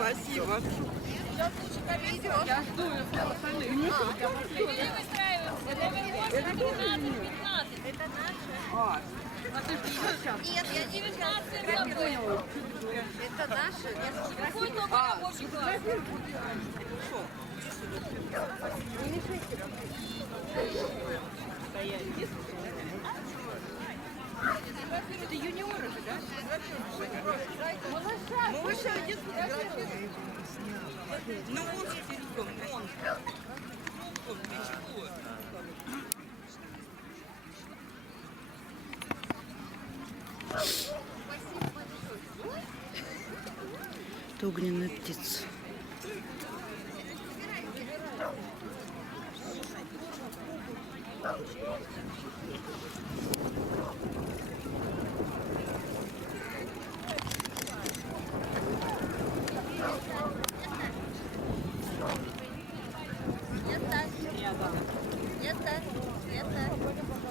Спасибо. Я жду остальных. Или выстраиваемся. Это 15. Это наши. А ты же сейчас. Нет, я 19 забыла. Это наши. Какой только рабочий класс? Это юниоры же, да? Малыша, иди сфотографируй. Ну, он стариком, он. Это огненная птица. Нет, нет, нет.